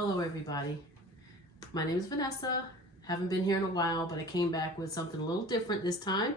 Hello everybody, my name is Vanessa. Haven't been here in a while, but I came back with something a little different this time.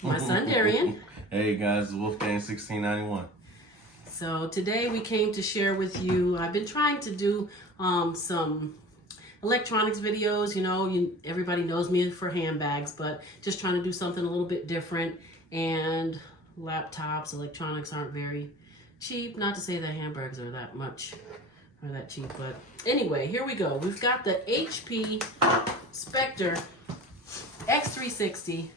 My son Darien. Hey guys, the Wolfgang 1691. So today we came to share with you, I've been trying to do some electronics videos, everybody knows me for handbags, but just trying to do something a little bit different. And laptops, electronics aren't very cheap. Not to say that handbags are that much or that cheap, but anyway, here we go. We've got the HP Spectre x360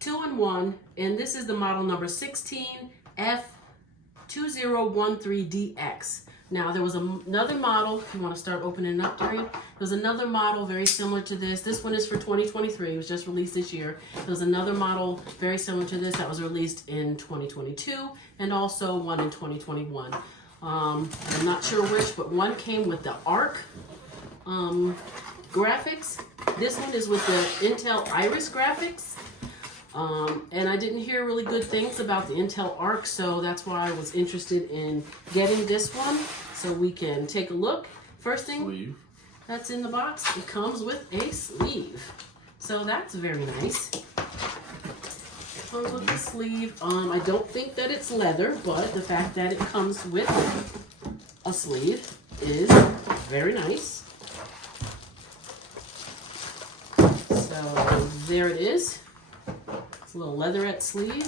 2-in-1, and this is the model number 16F2013DX. Now there was another model. If you want to start opening it up, Darien, there's another model very similar to this. This one is for 2023. It was just released this year. There's another model very similar to this that was released in 2022, and also one in 2021. I'm not sure which, but one came with the ARC graphics. This one is with the Intel Iris graphics. And I didn't hear really good things about the Intel ARC, so that's why I was interested in getting this one, so we can take a look. First thing that's in the box, it comes with a sleeve. So that's very nice. Comes with the sleeve. I don't think that it's leather, but the fact that it comes with a sleeve is very nice. So there it is. It's a little leatherette sleeve.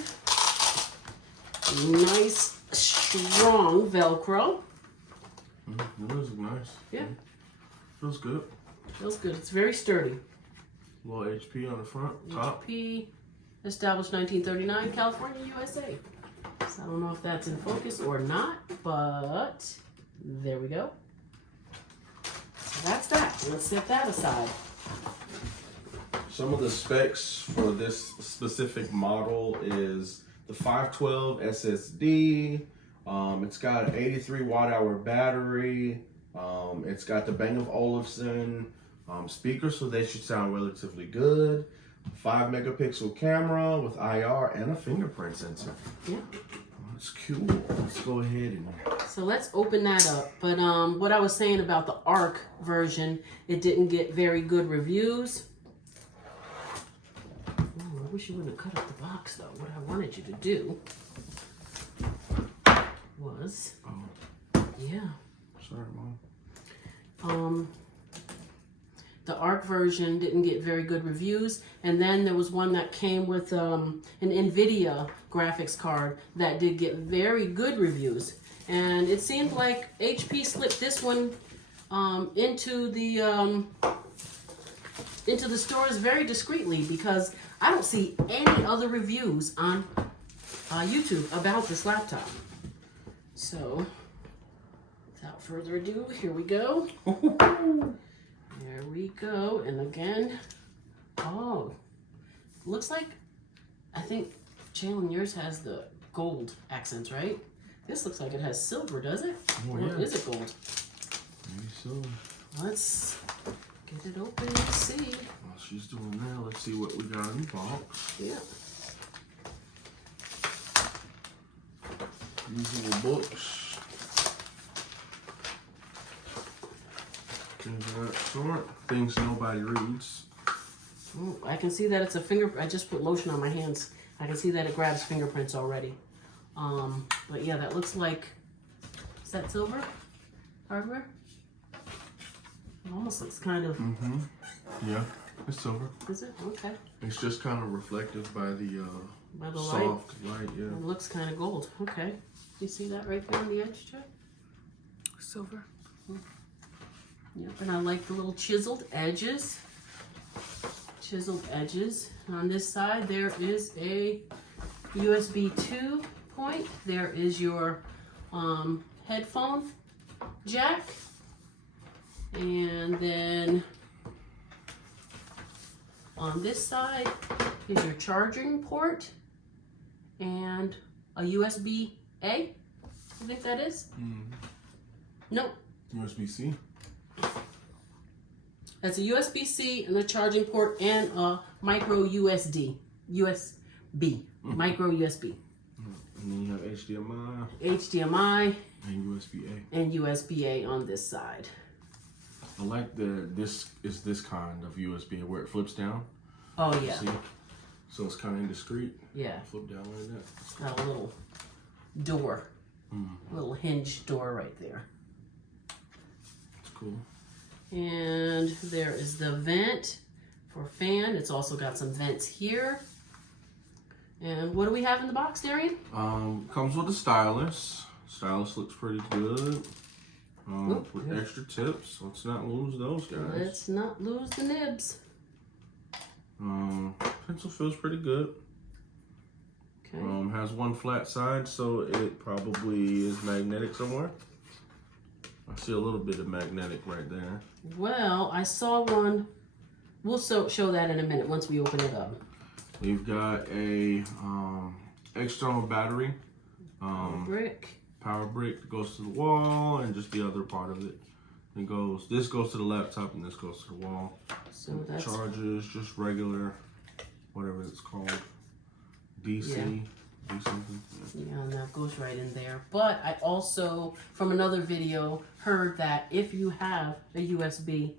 Nice, strong Velcro. It does look nice. Yeah. Feels good. Feels good. It's very sturdy. A little HP on the front, top. HP, established 1939, California, USA. So I don't know if that's in focus or not, but there we go. So that's that. Let's set that aside. Some of the specs for this specific model is the 512 SSD. It's got an 83 watt-hour battery. It's got the Bang & Olufsen speakers, so they should sound relatively good. 5 megapixel camera with IR and a fingerprint sensor. Yeah. That's cool. Let's go ahead and... So let's open that up. But what I was saying about the ARC version, it didn't get very good reviews. Ooh, I wish you wouldn't have cut up the box though. What I wanted you to do was... Oh. Yeah. Sorry, Mom. The ARC version didn't get very good reviews, and then there was one that came with an NVIDIA graphics card that did get very good reviews. And it seemed like HP slipped this one into the stores very discreetly, because I don't see any other reviews on YouTube about this laptop. So, without further ado, here we go. There we go, and again, oh, looks like, I think, Jalen, yours has the gold accents, right? This looks like it has silver, does it? Oh, or yeah. is it gold? Maybe so. Let's get it open and see. While she's doing that, let's see what we got in the box. Yeah. Usual books. Things of that sort. Things nobody reads. Ooh, I can see that it's a finger. I just put lotion on my hands. I can see that it grabs fingerprints already. But yeah, that looks like, is that silver hardware? It almost looks kind of. Yeah, it's silver. Is it? Okay. It's just kind of reflective by the soft light. Yeah. It looks kind of gold. Okay. You see that right there on the edge, Joe? Silver. Yep, and I like the little chiseled edges. Chiseled edges. On this side, there is a USB 2 point. There is your headphone jack. And then on this side is your charging port and a USB-A. I think that is. Nope. USB-C. That's a USB-C and a charging port and a micro USB. Micro USB. And then you have HDMI. HDMI. And USB-A. And USB-A on this side. I like this is this kind of USB where it flips down. Oh yeah. See? So it's kind of indiscreet. Yeah. Flip down like that. It's got a little door, a little hinged door right there. It's cool. And there is the vent for fan. It's also got some vents here. And what do we have in the box, Darien? Comes with a stylus. Stylus looks pretty good. With extra tips. Let's not lose those guys. Let's not lose the nibs. Pencil feels pretty good. Okay. Has one flat side, so it probably is magnetic somewhere. I see a little bit of magnetic right there. Well, I saw one. We'll show that in a minute once we open it up. We've got a external battery. Power brick that goes to the wall, and just the other part of it. This goes to the laptop, and this goes to the wall. So that's charges, just regular, whatever it's called, DC. Do something. Yeah, and that goes right in there. But I also, from another video, heard that if you have a USB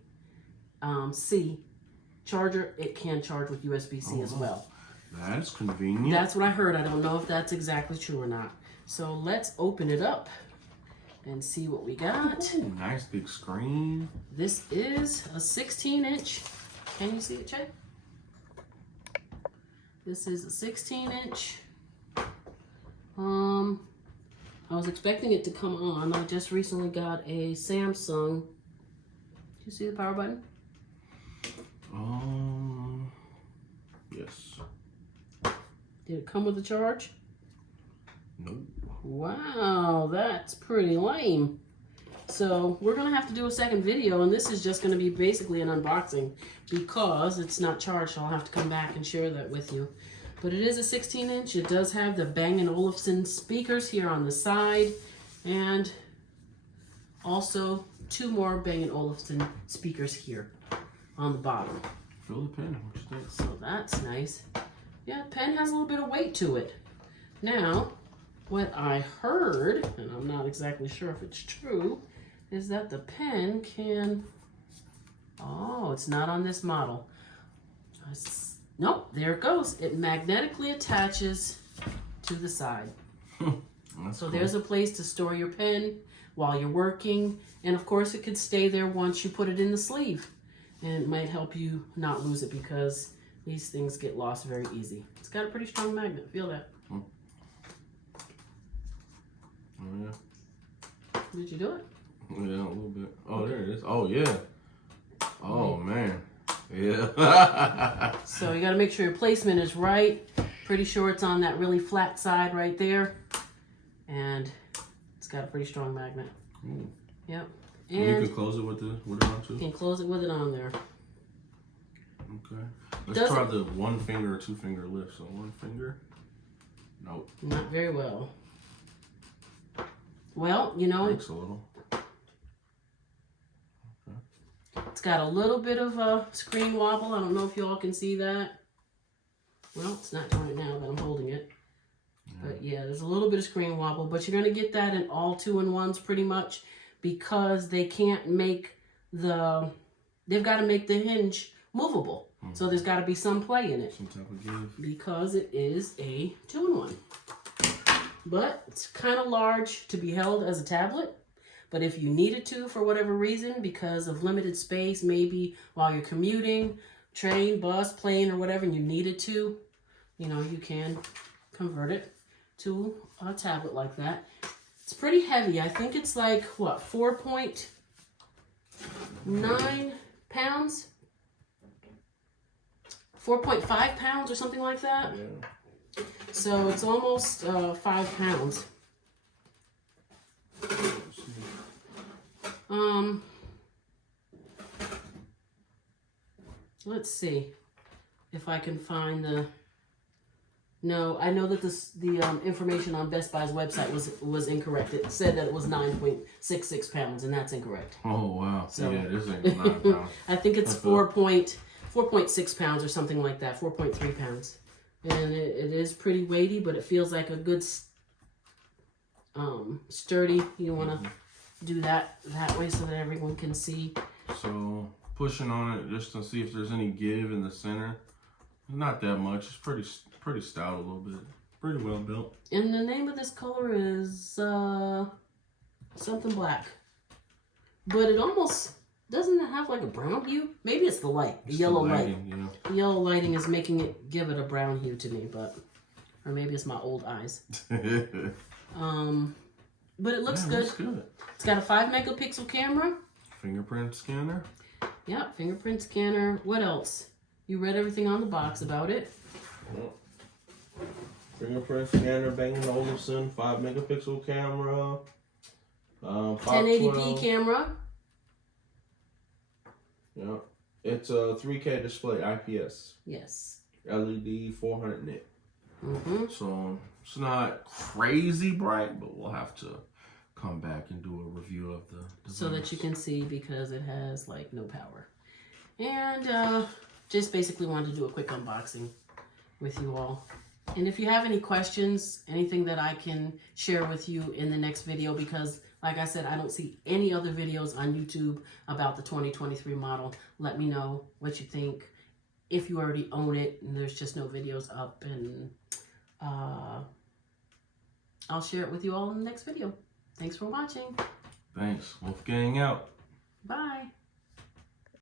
C charger, it can charge with USB-C as well. That's convenient. That's what I heard. I don't know if that's exactly true or not. So let's open it up and see what we got. Ooh, nice big screen. This is a 16-inch. Can you see it, Che? This is a 16-inch. I was expecting it to come on. I just recently got a Samsung. Do you see the power button? Yes. Did it come with a charge? Nope. Wow, that's pretty lame. So we're gonna have to do a second video, and this is just gonna be basically an unboxing because it's not charged. So I'll have to come back and share that with you. But it is a 16-inch. It does have the Bang & Olufsen speakers here on the side, and also 2 more Bang & Olufsen speakers here on the bottom. Feel the pen. What you think? So that's nice. Yeah, pen has a little bit of weight to it. Now, what I heard, and I'm not exactly sure if it's true, is that the pen can... Oh, it's not on this model. Nope, there it goes. It magnetically attaches to the side. So cool. There's a place to store your pen while you're working. And of course it could stay there once you put it in the sleeve. And it might help you not lose it because these things get lost very easy. It's got a pretty strong magnet. Feel that? Oh yeah. Did you do it? Yeah, a little bit. Oh, okay. There it is. Oh yeah. Oh man. Yeah. So you got to make sure your placement is right. Pretty sure it's on that really flat side right there. And it's got a pretty strong magnet. Ooh. Yep. And you can close it with it on too? You can close it with it on there. Okay. Let's try the 1 finger or 2 finger lift. So 1 finger. Nope. Not very well. Well, you know. Thanks a little. It's got a little bit of a screen wobble. I don't know if you all can see that. Well, it's not doing it now, but I'm holding it. Yeah. But yeah, there's a little bit of screen wobble, but you're going to get that in all 2-in-1s pretty much because they can't make they've got to make the hinge movable. So there's got to be some play in it. Some type of give. Because it is a 2-in-1. But it's kind of large to be held as a tablet. But if you needed to, for whatever reason, because of limited space, maybe while you're commuting, train, bus, plane, or whatever, and you needed to, you know, you can convert it to a tablet like that. It's pretty heavy. I think it's like, what, 4.9 pounds? 4.5 pounds or something like that? Yeah. So it's almost 5 pounds. Let's see if I can find the. No, I know that the information on Best Buy's website was incorrect. It said that it was 9.66 pounds, and that's incorrect. Oh wow! So yeah, this ain't 9 pounds. I think it's 4.6 pounds or something like that. 4.3 pounds, and it is pretty weighty, but it feels like a good sturdy. You want to do that way so that everyone can see. So pushing on it just to see if there's any give in the center. Not that much. It's pretty stout a little bit. Pretty well built. And the name of this color is something black. But it almost doesn't have like a brown hue. Maybe it's the light, the yellow light. Yeah. The yellow lighting is making it give it a brown hue to me, but or maybe it's my old eyes. But it looks good. Looks good. It's got a 5-megapixel camera. Fingerprint scanner. Yeah, fingerprint scanner. What else? You read everything on the box about it. Yep. Fingerprint scanner, Bang & Olufsen, 5-megapixel camera. 1080p camera. Yeah. It's a 3K display, IPS. Yes. LED 400 nit. Mm-hmm. So it's not crazy bright, but we'll have to come back and do a review of the device. So that you can see, because it has like no power. And just basically wanted to do a quick unboxing with you all. And if you have any questions, anything that I can share with you in the next video, because like I said, I don't see any other videos on YouTube about the 2023 model. Let me know what you think. If you already own it and there's just no videos up, and I'll share it with you all in the next video. Thanks for watching. Thanks. Wolfgang out. Bye.